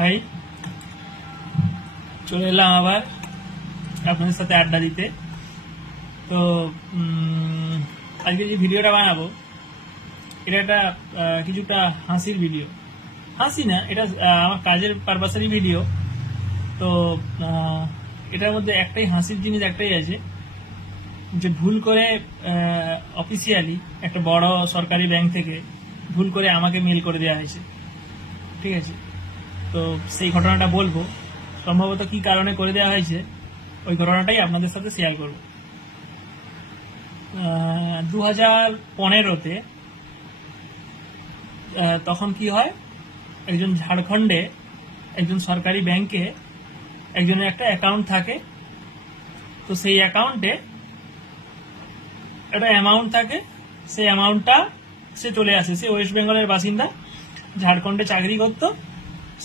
High চলে এলাম আবার আপনাদের সাথে আড্ডা দিতে। তো আজকে যে ভিডিওটা বানাবো, এটা একটা কিছুটা হাসির ভিডিও। হাসি না, এটা আমার কাজের পারপাসেরই ভিডিও। তো এটার মধ্যে একটাই হাসির জিনিস একটাই আছে যে ভুল করে অফিসিয়ালি একটা বড় সরকারি ব্যাংক থেকে ভুল করে আমাকে মেল করে দেওয়া হয়েছে। ঠিক আছে? তো সেই ঘটনাটা বলব। সম্ভবত কি কারণে করে দেওয়া হয়েছে, ওই ঘটনাটাই আপনাদের সাথে শেয়ার করব। দু হাজার পনেরোতে তখন কি হয়, একজন ঝাড়খণ্ডে একজন সরকারি ব্যাংকে একজনের একটা অ্যাকাউন্ট থাকে। তো সেই অ্যাকাউন্টে একটা অ্যামাউন্ট থাকে, সেই অ্যামাউন্টটা সে চলে আসে। সে ওয়েস্ট বেঙ্গলের বাসিন্দা, ঝাড়খণ্ডে চাকরি করতো।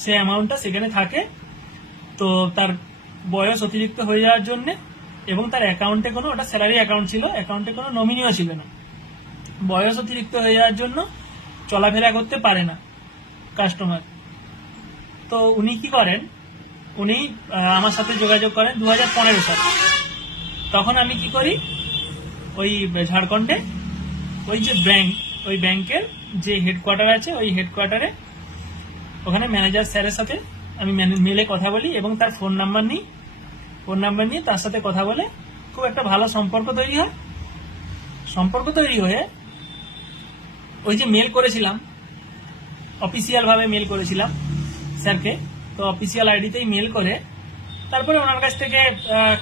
সে অ্যামাউন্টটা সেখানে থাকে। তো তার বয়স অতিরিক্ত হয়ে যাওয়ার জন্য এবং তার অ্যাকাউন্টে কোনো, ওটা স্যালারি অ্যাকাউন্ট ছিল অ্যাকাউন্টে কোনো নমিনিও ছিল না। বয়স অতিরিক্ত হয়ে যাওয়ার জন্য চলাফেরা করতে পারে না কাস্টমার তো উনি কি করেন? উনি আমার সাথে যোগাযোগ করেন দু হাজার পনেরো সালে। তখন আমি কি করি? ওই ঝাড়খণ্ডে ওই যে ব্যাংক ওই ব্যাংকের যে হেডকোয়ার্টার আছে, ওই হেডকোয়ার্টারে ওখানে ম্যানেজার স্যারের সাথে আমি মেলে কথা বলি এবং তার ফোন নাম্বার নিই। ফোন নাম্বার নিয়ে তার সাথে কথা বলে। খুব একটা ভালো সম্পর্ক তৈরি হয়। সম্পর্ক তৈরি হয়ে ওই যে মেল করেছিলাম অফিসিয়াল ভাবে মেল করেছিলাম স্যারকে। তো অফিসিয়াল আইডিতেই মেল করে তারপরে ওনার কাছ থেকে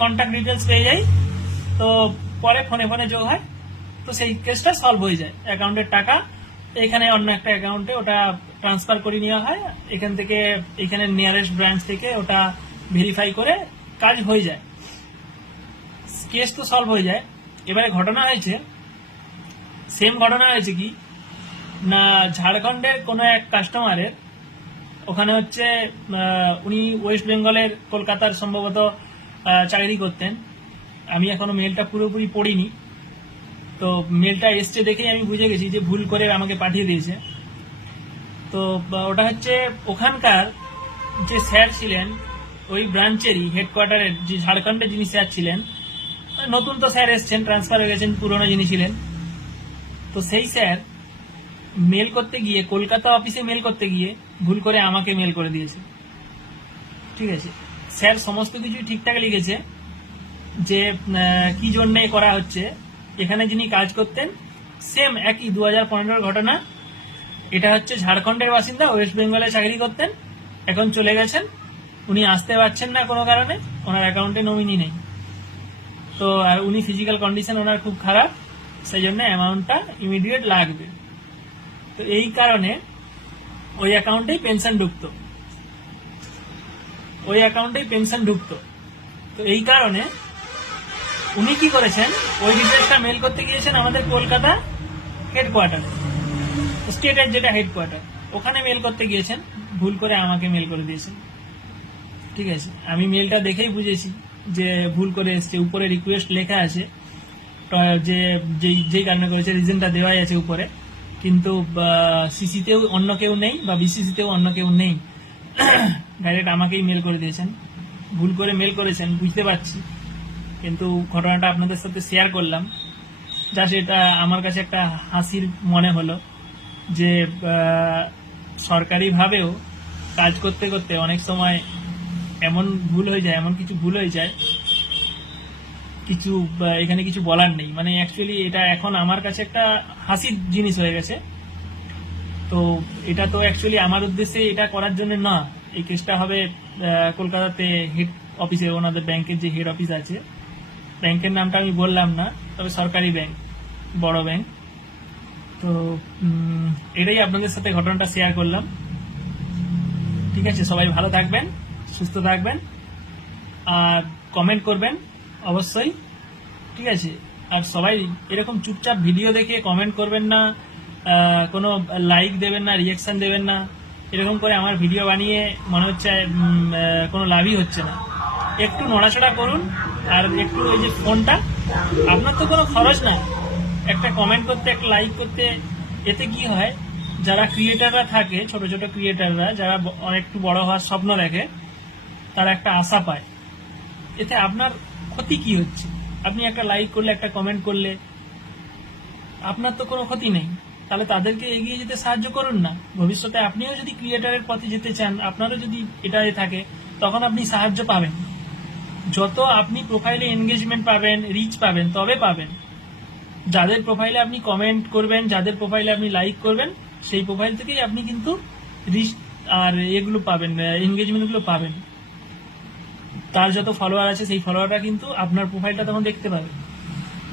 কন্ট্যাক্ট ডিটেলস পেয়ে যাই। তো পরে ফোনে ফোনে যোগ হয়। তো সেই কেসটা সলভ হয়ে যায়। অ্যাকাউন্টের টাকা এখানে অন্য একটা অ্যাকাউন্টে ওটা ট্রান্সফার করে নেওয়া হয়। এখান থেকে, এখানে নিয়ারেস্ট ব্রাঞ্চ থেকে ওটা ভেরিফাই করে কাজ হয়ে যায়। কেস তো সলভ হয়ে যায়। এবারে ঘটনা হয়েছে সেম ঘটনা হয়েছে কি? না, ঝাড়খণ্ডের কোনো এক কাস্টমারের ওখানে হচ্ছে উনি ওয়েস্ট বেঙ্গলের কলকাতার সম্ভবত চাকরি করতেন। আমি এখনও মেলটা পুরোপুরি পড়িনি। তো মেলটা এসছে দেখেই আমি বুঝে গেছি যে ভুল করে আমাকে পাঠিয়ে দিয়েছে। তো ওটা হচ্ছে ওখানকার যে স্যার ছিলেন, ওই ব্রাঞ্চেরই হেডকোয়ার্টারের যে ঝাড়খণ্ডে যিনি স্যার ছিলেন, নতুন তো স্যার এসছেন ট্রান্সফার হয়ে গেছেন, পুরনো যিনি ছিলেন। তো সেই স্যার মেল করতে গিয়ে, কলকাতা অফিসে মেল করতে গিয়ে ভুল করে আমাকে মেল করে দিয়েছে। ঠিক আছে? স্যার সমস্ত কিছু ঠিকঠাক লিখেছে যে কি জন্য করা হচ্ছে এখানে যিনি কাজ করতেন সেম একই দু হাজার ঘটনা। এটা হচ্ছে ঝাড়খণ্ডের বাসিন্দা, ওয়েস্ট বেঙ্গলে চাকরি করতেন, এখন চলে গেছেন। উনি আসতে পারছেন না কোনো কারণে, ওনার অ্যাকাউন্টে নমিনি নেই। তো, আর উনি ফিজিক্যাল কন্ডিশন ওনার খুব খারাপ সেই জন্য অ্যামাউন্টটা ইমিডিয়েট লাগবে। তো এই কারণে ওই অ্যাকাউন্টেই পেনশন ঢুকতো। ওই অ্যাকাউন্টেই পেনশন ঢুকতো। তো এই কারণে উনি কি করেছেন? ওই ডিটেলসটা মেল করতে গিয়েছেন আমাদের কলকাতা হেডকোয়ার্টার স্টেটের যেটা হেডকোয়ার্টার ওখানে মেল করতে গিয়েছেন। ভুল করে আমাকে মেল করে দিয়েছেন। ঠিক আছে? আমি মেলটা দেখেই বুঝেছি যে ভুল করে এসছে। উপরে রিকোয়েস্ট লেখা আছে। যে, যেই যেই কারণে করেছে রিজনটা দেওয়াই আছে উপরে। কিন্তু সিসিতেও অন্য কেউ নেই বা বিসিসিতেও অন্য কেউ নেই। ডাইরেক্ট আমাকেই মেল করে দিয়েছেন। ভুল করে মেল করেছেন, বুঝতে পারছি। কিন্তু ঘটনাটা আপনাদের সাথে শেয়ার করলাম। যা সেটা আমার কাছে একটা হাসির মনে হলো যে সরকারিভাবেও কাজ করতে করতে অনেক সময় এমন ভুল হয়ে যায়, এমন কিছু ভুল হয়ে যায়, কিছু এখানে কিছু বলার নেই। মানে অ্যাকচুয়ালি এটা এখন আমার কাছে একটা হাসির জিনিস হয়ে গেছে। তো এটা তো অ্যাকচুয়ালি আমার উদ্দেশ্যে এটা করার জন্য না। এই কেসটা হবে কলকাতাতে হেড অফিসে ওনাদের ব্যাংকের যে হেড অফিস আছে ব্যাংকের নামটা আমি বললাম না, তবে সরকারি ব্যাংক, বড় ব্যাংক। তো এটাই আপনাদের সাথে ঘটনাটা শেয়ার করলাম। ঠিক আছে, সবাই ভালো থাকবেন, সুস্থ থাকবেন, আর কমেন্ট করবেন, অবশ্যই। ঠিক আছে, আর সবাই এরকম চুপচাপ ভিডিও দেখে কমেন্ট করবেন না কোনো লাইক দেবেন না রিয়েকশন দেবেন না। এরকম করে আমার ভিডিও বানিয়ে মনে হচ্ছে কোনো লাভই হচ্ছে না। একটু নড়াচড়া করুন আর একটু ওই যে ফোনটা, আপনার তো কোনো খরচ না একটা কমেন্ট করতে, একটা লাইক করতে, এতে কি হয়, যারা ক্রিয়েটাররা থাকে, ছোট ছোট ক্রিয়েটাররা যারা অনেকটু বড় হওয়ার স্বপ্ন দেখে, তারা একটা আশা পায়। এতে আপনার ক্ষতি কি হচ্ছে? আপনি একটা লাইক করলে, একটা কমেন্ট করলে, আপনার তো কোনো ক্ষতি নেই। তাহলে তাদেরকে এগিয়ে যেতে সাহায্য করুন না। ভবিষ্যতে আপনিও যদি ক্রিয়েটারের পথে যেতে চান, আপনারও যদি এটা থাকে, তখন আপনি সাহায্য পাবেন। যত আপনি প্রোফাইলে এনগেজমেন্ট পাবেন রিচ পাবেন, তবে পাবেন। যাদের প্রোফাইলে আপনি কমেন্ট করবেন, যাদের প্রোফাইলে আপনি লাইক করবেন, সেই প্রোফাইল থেকেই আপনি কিন্তু রিচ আর এগুলো পাবেন এনগেজমেন্টগুলো পাবেন। তার যত ফলোয়ার আছে, সেই ফলোয়াররা কিন্তু আপনার প্রোফাইলটা তখন দেখতে পাবে।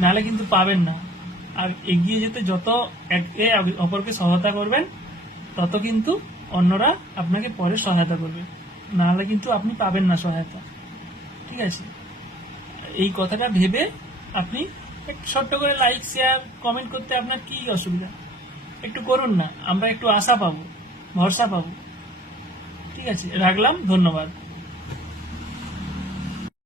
নাহলে কিন্তু পাবেন না। আর এগিয়ে যেতে যত একে অপরকে সহায়তা করবেন, তত কিন্তু অন্যরা আপনাকে পরে সহায়তা করবে। নাহলে কিন্তু আপনি পাবেন না সহায়তা। ঠিক আছে। এই কথাটা ভেবে আপনি ছোট্ট করে লাইক শেয়ার কমেন্ট করতে আপনার কি অসুবিধা? একটু করুন না, আমরা একটু আশা পাবো, ভরসা পাবো। ঠিক আছে, রাখলাম, ধন্যবাদ।